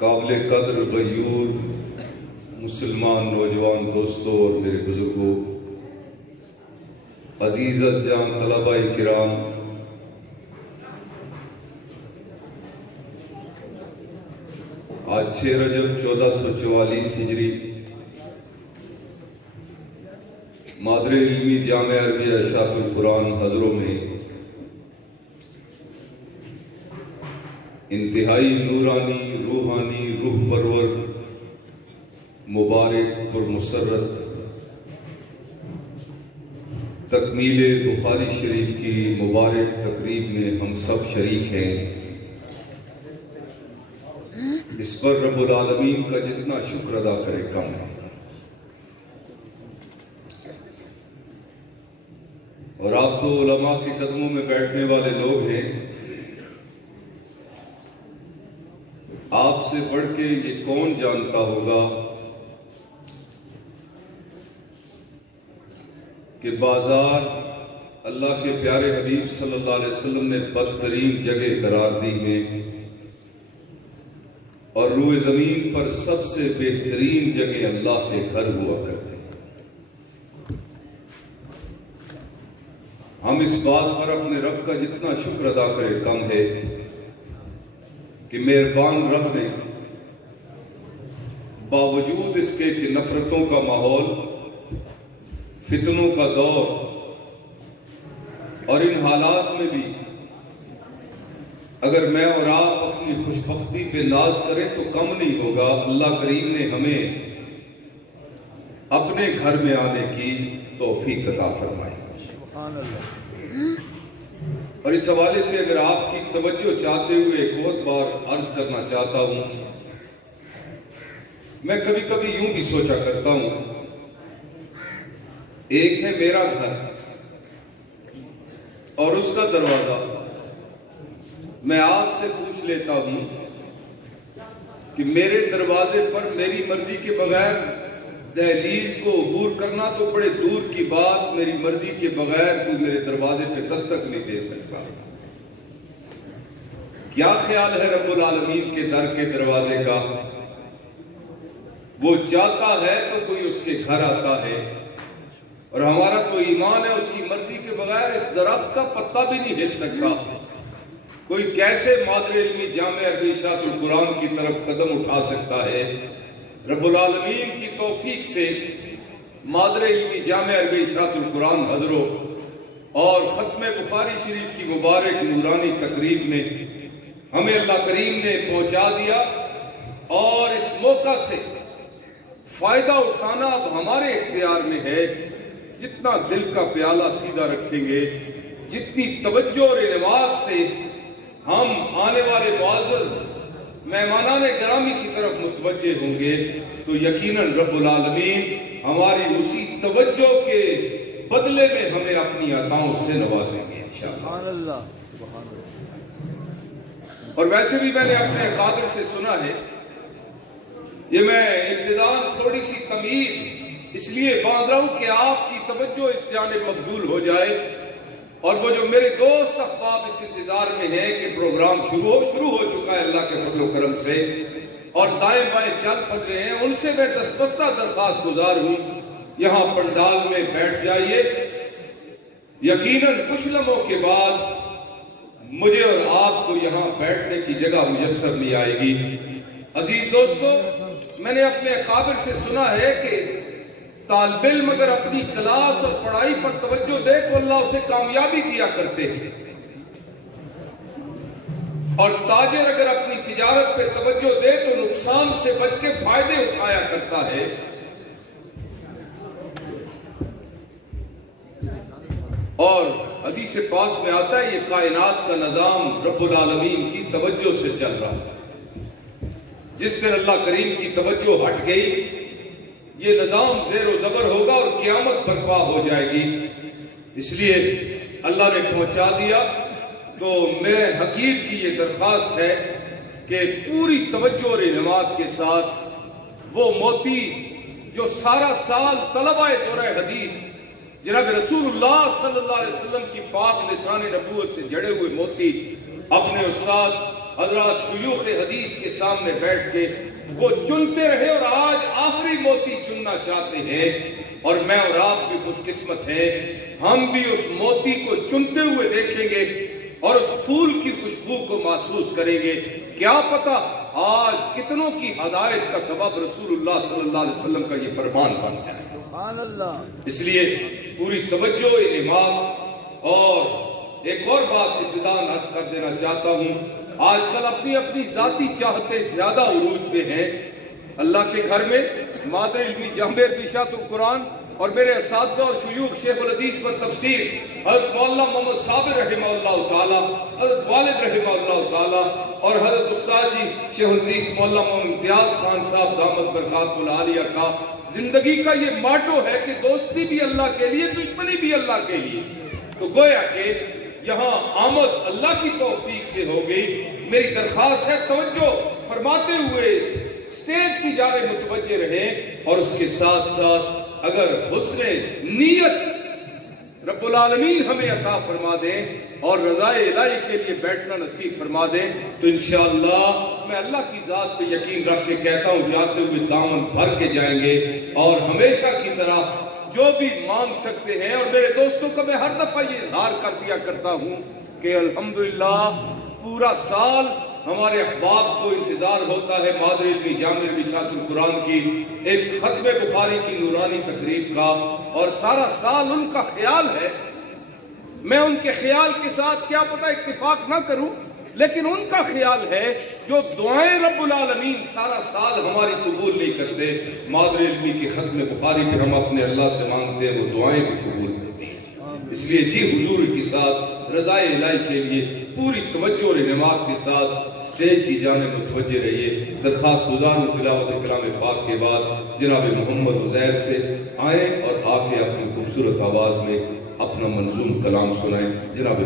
قابل قدر غیور مسلمان نوجوان دوستوں اور میرے بزرگوں، عزیز جان طلباء کرام، آج 6 رجب 1444 ہجری مادر علمی جامعہ عربیہ اشاعت القرآن حضروں میں انتہائی نورانی، روحانی، روح پرور، مبارک اور مسرت تکمیل بخاری شریف کی مبارک تقریب میں ہم سب شریک ہیں۔ اس پر رب العالمین کا جتنا شکر ادا کرے کم ہے، اور آپ تو علماء کے قدموں میں بیٹھنے والے لوگ ہیں، آپ سے بڑھ کے یہ کون جانتا ہوگا کہ بازار اللہ کے پیارے حبیب صلی اللہ علیہ وسلم نے بدترین جگہ قرار دی ہیں، اور روئے زمین پر سب سے بہترین جگہ اللہ کے گھر ہوا کرتے ہیں۔ ہم اس بات پر اپنے رب کا جتنا شکر ادا کرے کم ہے کہ مہربان رب نے باوجود اس کے کہ نفرتوں کا ماحول، فتنوں کا دور، اور ان حالات میں بھی اگر میں اور آپ اپنی خوشبختی پہ ناز کریں تو کم نہیں ہوگا۔ اللہ کریم نے ہمیں اپنے گھر میں آنے کی توفیق عطا فرمائی۔ اور اس حوالے سے اگر آپ کی توجہ چاہتے ہوئے ایک بہت بار عرض کرنا چاہتا ہوں، میں کبھی کبھی یوں بھی سوچا کرتا ہوں، ایک ہے میرا گھر اور اس کا دروازہ۔ میں آپ سے پوچھ لیتا ہوں کہ میرے دروازے پر میری مرضی کے بغیر دہلیز کو عبور کرنا تو بڑے دور کی بات، میری مرضی کے بغیر کوئی میرے دروازے پہ دستک نہیں دے سکتا۔ کیا خیال ہے رب العالمین کے در کے دروازے کا؟ وہ چاہتا ہے تو کوئی اس کے گھر آتا ہے، اور ہمارا تو ایمان ہے اس کی مرضی کے بغیر اس درخت کا پتا بھی نہیں ہل سکتا۔ کوئی کیسے مادر علمی جامعہ عربیہ اشاعت القرآن کی طرف قدم اٹھا سکتا ہے؟ رب العالمین کی توفیق سے مادر علمی جامعہ عربیہ اشاعت القرآن حضروں اور ختم بخاری شریف کی مبارک نورانی تقریب میں ہمیں اللہ کریم نے پہنچا دیا، اور اس موقع سے فائدہ اٹھانا اب ہمارے اختیار میں ہے۔ جتنا دل کا پیالہ سیدھا رکھیں گے، جتنی توجہ اور انعطاف سے ہم آنے والے معزز مہمانان گرامی کی طرف متوجہ ہوں گے، تو یقیناً رب العالمین ہماری اسی توجہ کے بدلے میں ہمیں اپنی عطاؤں سے نوازیں گے انشاءاللہ۔ اور ویسے بھی میں نے اپنے اکابر سے سنا ہے، یہ میں ابتداءً تھوڑی سی تمہید اس لیے باندھ رہا ہوں کہ آپ کی توجہ اس جانب مبذول ہو جائے، اور وہ جو میرے دوست احباب اس انتظار میں ہیں کہ پروگرام شروع ہو چکا ہے اللہ کے فضل و کرم سے، اور دائیں بائیں چل پڑ رہے ہیں، ان سے میں دستبستہ درخواست گزار ہوں، یہاں پنڈال میں بیٹھ جائیے۔ یقیناً کچھ لمحوں کے بعد مجھے اور آپ کو یہاں بیٹھنے کی جگہ میسر نہیں آئے گی۔ عزیز دوستو، میں نے اپنے اکابر سے سنا ہے کہ طالب علم اگر اپنی کلاس اور پڑھائی پر توجہ دے تو اللہ اسے کامیابی دیا کرتے ہیں، اور تاجر اگر اپنی تجارت پہ توجہ دے تو نقصان سے بچ کے فائدے اٹھایا کرتا ہے۔ اور حدیث پاک میں آتا ہے یہ کائنات کا نظام رب العالمین کی توجہ سے چل رہا ہے۔ جس دن اللہ کریم کی توجہ ہٹ گئی، یہ نظام زیر و زبر ہوگا اور قیامت برپا ہو جائے گی۔ اس لیے اللہ نے پہنچا دیا، تو میں حقیر کی یہ درخواست ہے کہ پوری توجہ اور انعطاف کے ساتھ وہ موتی جو سارا سال طلبہ دورہ حدیث جناب رسول اللہ صلی اللہ علیہ وسلم کی پاک لسان نبوت سے جڑے ہوئے موتی اپنے استاد حضرات شیوخ حدیث کے سامنے بیٹھ کے وہ چنتے رہے اور آج آخری موتی چننا چاہتے ہیں، اور میں اور آپ بھی خوش قسمت ہیں، ہم بھی اس موتی کو چنتے ہوئے دیکھیں گے اور اس پھول کی خوشبو کو محسوس کریں گے۔ کیا پتہ آج کتنوں کی ہدایت کا سبب رسول اللہ صلی اللہ علیہ وسلم کا یہ فرمان بن جائے۔ سبحان اللہ۔ اس لیے پوری توجہ امام، اور ایک اور بات ابتداءً عرض کر دینا چاہتا ہوں، آج کل اپنی اپنی ذاتی چاہتے زیادہ عروج پہ ہیں۔ اللہ کے گھر میں مادر علمی جامع ارشاد القرآن اور میرے اساتذہ اور شیوخ شیخ الحدیث و تفسیر حضرت مولانا محمد صابر رحمہ اللہ تعالی، حضرت والد رحمہ اللہ تعالی، اور حضرت استاد جی شیخ الحدیث مولانا محمد امتیاز خان صاحب دامت برکات العالیہ کا زندگی کا یہ ماٹو ہے کہ دوستی بھی اللہ کے لیے، دشمنی بھی اللہ کے لیے۔ تو گویا کہ یہاں آمد اللہ کی توفیق سے ہو گئی۔ میری درخواست ہے توجہ فرماتے ہوئے اسٹیج کی جانب متوجہ رہیں، اور اس کے ساتھ ساتھ اگر حسن نیت رب العالمین ہمیں عطا فرما دیں اور رضائے الہی کے لیے بیٹھنا نصیب فرما دیں تو انشاءاللہ میں اللہ کی ذات پہ یقین رکھ کے کہتا ہوں جاتے ہوئے دامن بھر کے جائیں گے، اور ہمیشہ کی طرح جو بھی مانگ سکتے ہیں۔ اور میرے دوستوں کو میں ہر دفعہ یہ اظہار کر دیا کرتا ہوں کہ الحمدللہ پورا سال ہمارے احباب کو انتظار ہوتا ہے مادر علمی جامع ارشاد القرآن کی اس ختم بخاری کی نورانی تقریب کا، اور سارا سال ان کا خیال ہے۔ میں ان کے خیال کے ساتھ کیا پتہ اتفاق نہ کروں، لیکن ان کا خیال ہے جو دعائیں رب العالمین سارا سال ہماری قبول نہیں کرتے، مادر علمی کی ختم بخاری پہ ہم اپنے اللہ سے مانگتے ہیں وہ دعائیں بھی قبول کرتے ہیں۔ اس لیے جی حضور کے ساتھ رضائے الہی کے لیے پوری توجہ اور انعماد کے ساتھ اسٹیج کی جانب متوجہ رہیے۔ درخواست گزار ہوں تلاوت کلام پاک کے بعد جناب محمد عزیر سے آئیں اور آ کے اپنی خوبصورت آواز میں اپنا منظوم کلام سنائیں۔ جناب